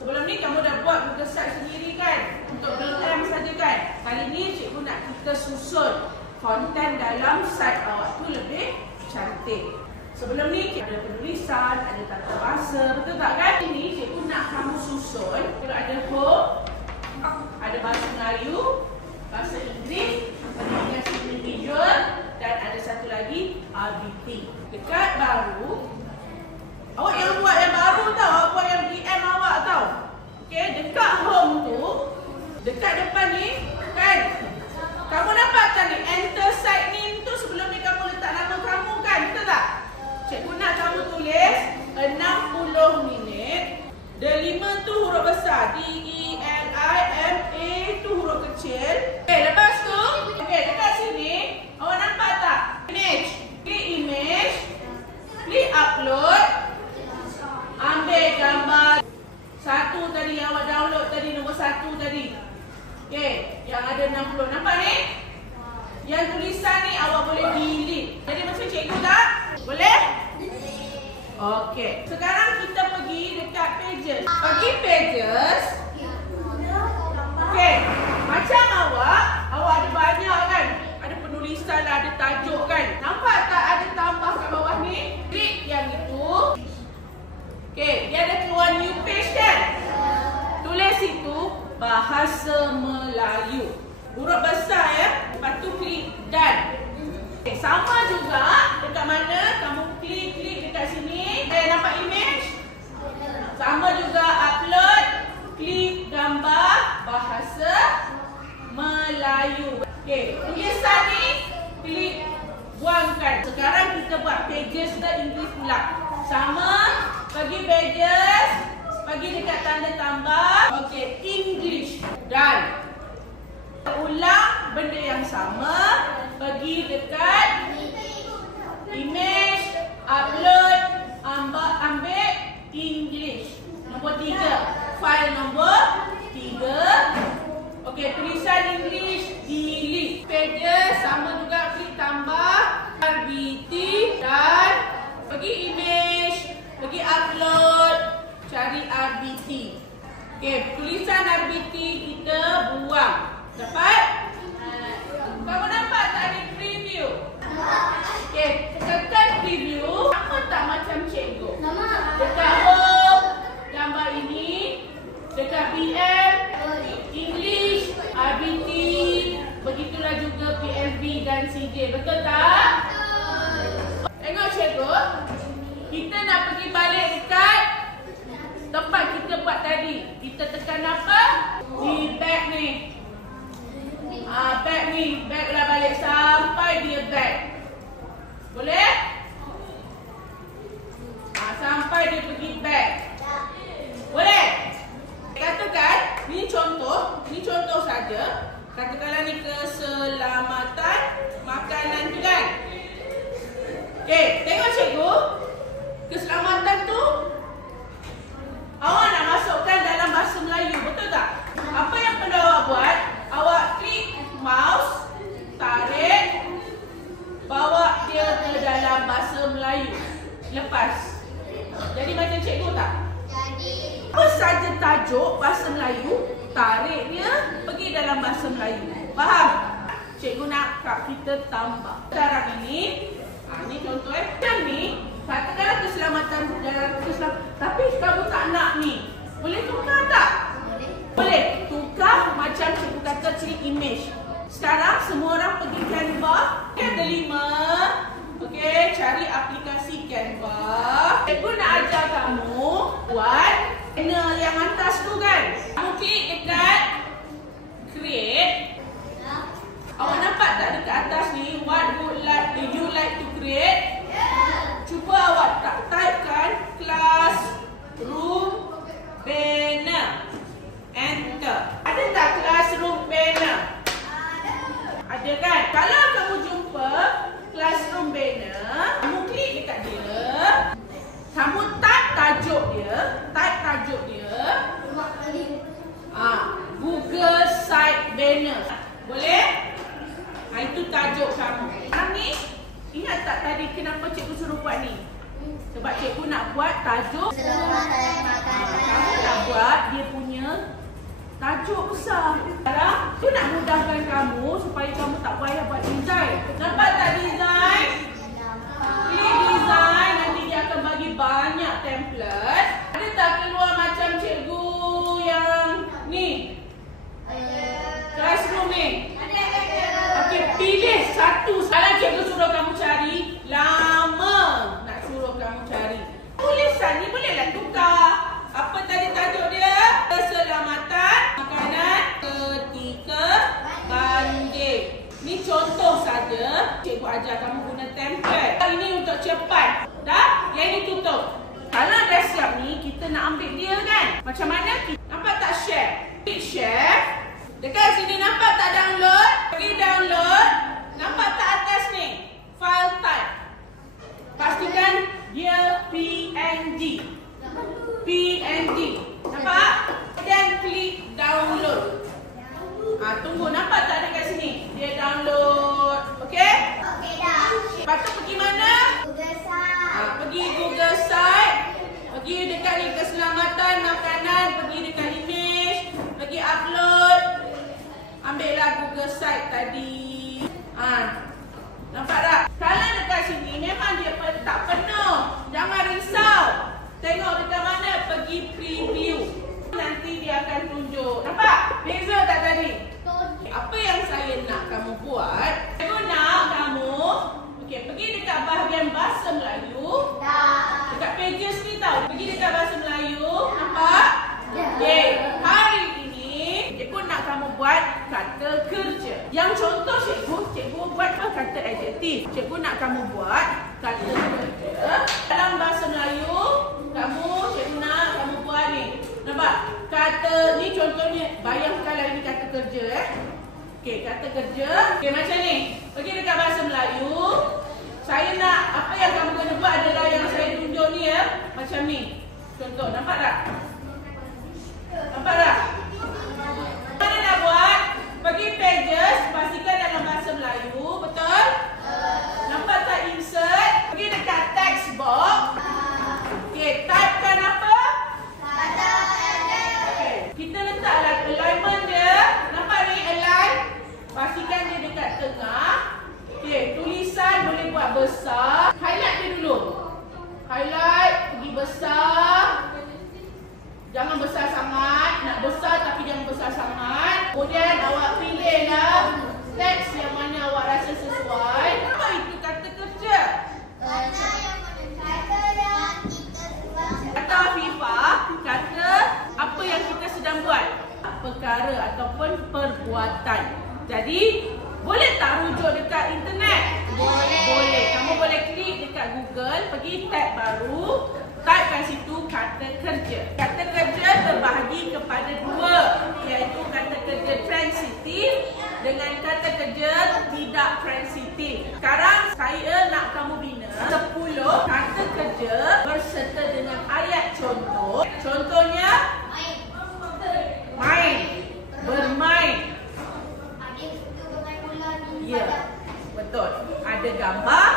Sebelum ni kamu dah buat Google Site sendiri kan? Untuk BM saja kan? Kali ni cikgu nak kita susun konten dalam site awak tu lebih cantik. Sebelum ni ada penulisan, ada tata bahasa, betul tak kan? Ini cikgu nak kamu susun. Kalau ada home, ada bahasa Melayu, bahasa Inggeris, komunikasi individual dan ada satu lagi RBT. Dekat baru, awak yang buat yang baru tau, awak buat yang BM awak tau. Okey, dekat home tu, dekat depan ni kan, kamu nampak tak ni enter site ni tu sebelum ni kamu letak nama kamu kan, betul tak? Cikgu nak kamu tulis 60 minit. Delima tu huruf besar, DELIMA tu huruf kecil. Okey, lepas tu, okey, dekat sini awak nampak tak? Image. Klik image. Klik upload. Ambil gambar satu tadi yang awak download tadi, nombor 1 tadi. Okey, yang ada 60. Nampak ni? Yang tulisan ni awak boleh delete. Jadi macam cikgu tak? Boleh? Okey. Sekarang kita pergi dekat pages. Pergi pages. Okey. Macam awak ada banyak kan? Ada penulisan lah, ada tajuk kan? Nampak tak ada tambah kat bawah ni? Klik yang itu. Okey, dia ada keluar new page kan? Tulis itu bahasa Melayu. Huruf besar ya. Lepas tu klik done. Okay, sama juga dekat mana kamu klik dekat sini. Nampak image? Sama juga upload. Klik gambar bahasa Melayu. Okey, tulisan ni klik buangkan. Sekarang kita buat pages ke English pula. Sama, pergi pages, pergi dekat tanda tambah. Okey, English. Done. Ulang benda yang sama, pergi dekat image, upload, ambil English. Nombor 3. File nombor 3. Okey, tulisan English, delete. Pages sama juga, klik tambah RBT dan pergi image, pergi upload, cari RBT. Okey, tulisan RBT kita buang. Dapat? Kamu nampak tak ni preview? Okey, tekan preview. Sama tak macam cikgu? Dekat home, gambar ini. Dekat BM, English, RBT. Begitulah juga PFB dan CJ. Betul tak? Tengok cikgu. Kita nak pergi balik dekat tempat kita buat tadi. Kita tekan apa? Di back ni. Back ni. Back lah balik sampai dia back. Boleh? Sampai dia pergi back. Boleh? Katakan, ni contoh saja. Katakanlah ni keselamatan makanan tu kan? Okey, tengok cikgu. Keselamatan tu awak nak masukkan dalam bahasa Melayu, betul tak? Apa yang perlu awak buat? Awak klik mouse, tarik, bawa dia ke dalam bahasa Melayu. Lepas. Jadi macam cikgu tak? Jadi. Apa saja tajuk bahasa Melayu, tarik dia pergi dalam bahasa Melayu. Faham? Cikgu nak kita tambah. Sekarang ini, ni contoh Macam ni, katakanlah keselamatan dalam keselamatan. Tapi kamu tak nak ni. Boleh tukar tak? Boleh. Tukar macam cikgu kata cari image. Sekarang semua orang pergi Canva. Ada 5. Okey, cari aplikasi Canva. Cikgu nak ajar kamu buat panel yang atas tu kan. Kamu klik dekat create. Awak nampak tak dekat atas ni, what would you like to create? Cuba awak typekan classroom banner. Enter. Ada tak classroom banner? Ada kan? Kalau kamu jumpa classroom banner, kamu klik dekat dia. Kamu type tajuk dia. Google Site Banner. Boleh? Itu tajuk kamu. Sekarang ni, ingat tak tadi kenapa cikgu suruh buat ni? Sebab cikgu nak buat tajuk. Kamu nak buat di cukup besar. Sekarang, aku nak mudahkan kamu supaya kamu tak payah buat design. Nampak tak design? Klik design, nanti dia akan bagi banyak template. Ada tak keluar macam cikgu yang ni? Classroom ni. Okey, pilih satu. Sekarang cikgu suruh kamu cari, lama nak suruh kamu cari. Tulisan ni bolehlah tukar. Apa tadi tajuk dia? Keselamatan makanan ketika banding. Ni contoh saja. Cikgu ajar kamu guna template. Ini untuk cepat. Dah? Yang ini tutup. Kalau dah siap ni, kita nak ambil dia kan? Macam mana? Nampak tak share? Klik share. Dekat sini nampak tak download? Pergi download. Nampak tak atas ni? File type. Pastikan dia PNG. PNG. Nampak? Dan klik download. Tunggu. Nampak tak dekat sini? Dia download. Okey? Okey dah. Lepas tu pergi mana? Google Site. Pergi Google Site. Pergi dekat ni keselamatan makanan. Pergi dekat image. Pergi upload. Ambillah Google Site tadi. Nampak tak? Kalau dekat sini memang dia tak penuh. Jangan risau. Tengok dekat mana? Pergi preview. Nanti dia akan tunjuk. Nampak? Beza tak tadi? Apa yang saya nak kamu buat? Saya nak kamu pergi dekat bahagian bahasa Melayu. Dah. Dekat pages ni tau. Pergi dekat bahasa Melayu. Nampak? Okey. Hari ini cikgu nak kamu buat kata kerja. Yang contoh cikgu buat kata adjektif. Cikgu nak kamu buat kata kerja. Dalam bahasa Melayu, cikgu nak kamu buat ni. Nampak? Kata ni contohnya, bayangkanlah ini kata kerja Okey, kata kerja. Okey, macam ni. Pergi dekat bahasa Melayu. Saya nak apa yang kamu kena buat adalah yang saya tunjuk ni macam ni. Contoh, nampak tak? Nampak tak? Mana nak buat? Pergi pages, pastikan dalam bahasa Melayu, betul? Nampak tak insert? Pergi dekat text box. Okey, typekan apa? Kita letaklah alignment dia. Nampak ni align. Pastikan dia dekat tengah. Okey, tulisan boleh buat besar. Highlight dia dulu. Highlight, pergi besar. Jangan besar sangat. Nak besar tapi jangan besar sangat. Kemudian awak pilihlah teks yang mana awak rasa sesuai. Apa itu kata kerja? Mana yang kata yang kita sedang Kata Afifah, kata apa yang kita sedang buat. Perkara ataupun perbuatan. Jadi, boleh tak rujuk dekat internet? Boleh. Kamu boleh klik dekat Google, pergi tab baru, typekan situ kata kerja. Kata kerja terbahagi kepada dua, iaitu kata kerja transitif dengan kata kerja tidak transitif. Sekarang saya nak kamu bina 10 kata kerja berserta dengan ayat contoh. Contohnya main, bermain. Ya, betul. Ada gambar,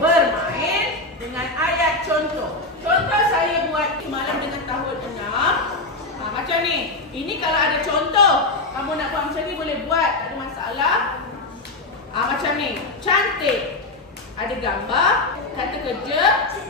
bermain dengan ayat contoh. Contoh saya buat semalam dengan tahun 6. Macam ni. Ini kalau ada contoh, kamu nak buat macam ni boleh buat, tak ada masalah. Macam ni. Cantik. Ada gambar, kata kerja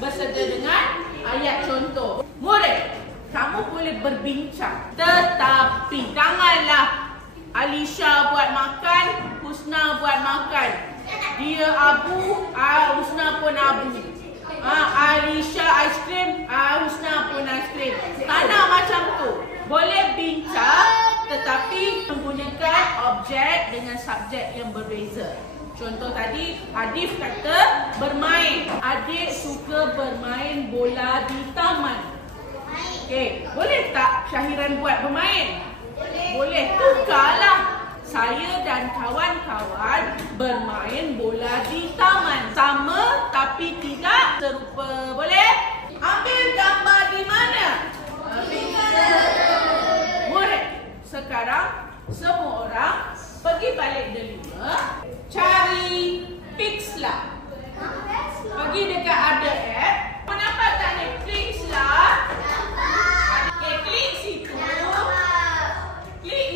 berserta dengan ayat contoh. Murid, kamu boleh berbincang. Tetapi janganlah Alisha buat makan, Husna buat makan. Dia abu, Husna pun abu. Alisha aiskrim, Husna pun aiskrim. Tak nak macam tu. Boleh bincang tetapi menggunakan objek dengan subjek yang berbeza. Contoh tadi, Adif kata bermain. Adik suka bermain bola di taman. Okey, boleh tak Syahiran buat bermain? Boleh. Tukarlah. Saya dan kawan-kawan bermain bola di taman. Sama tapi tidak serupa. Boleh? Ambil gambar di mana? Boleh. Sekarang semua orang pergi balik delima. Cari Pixla. Pergi dekat ada app. Kenapa tak ni Pixla? Klik situ. Klik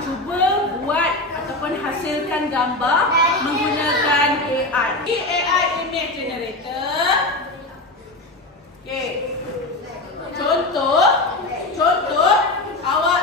cuba buat ataupun hasilkan gambar menggunakan AI. Ini AI image generator. Okey. Contoh awak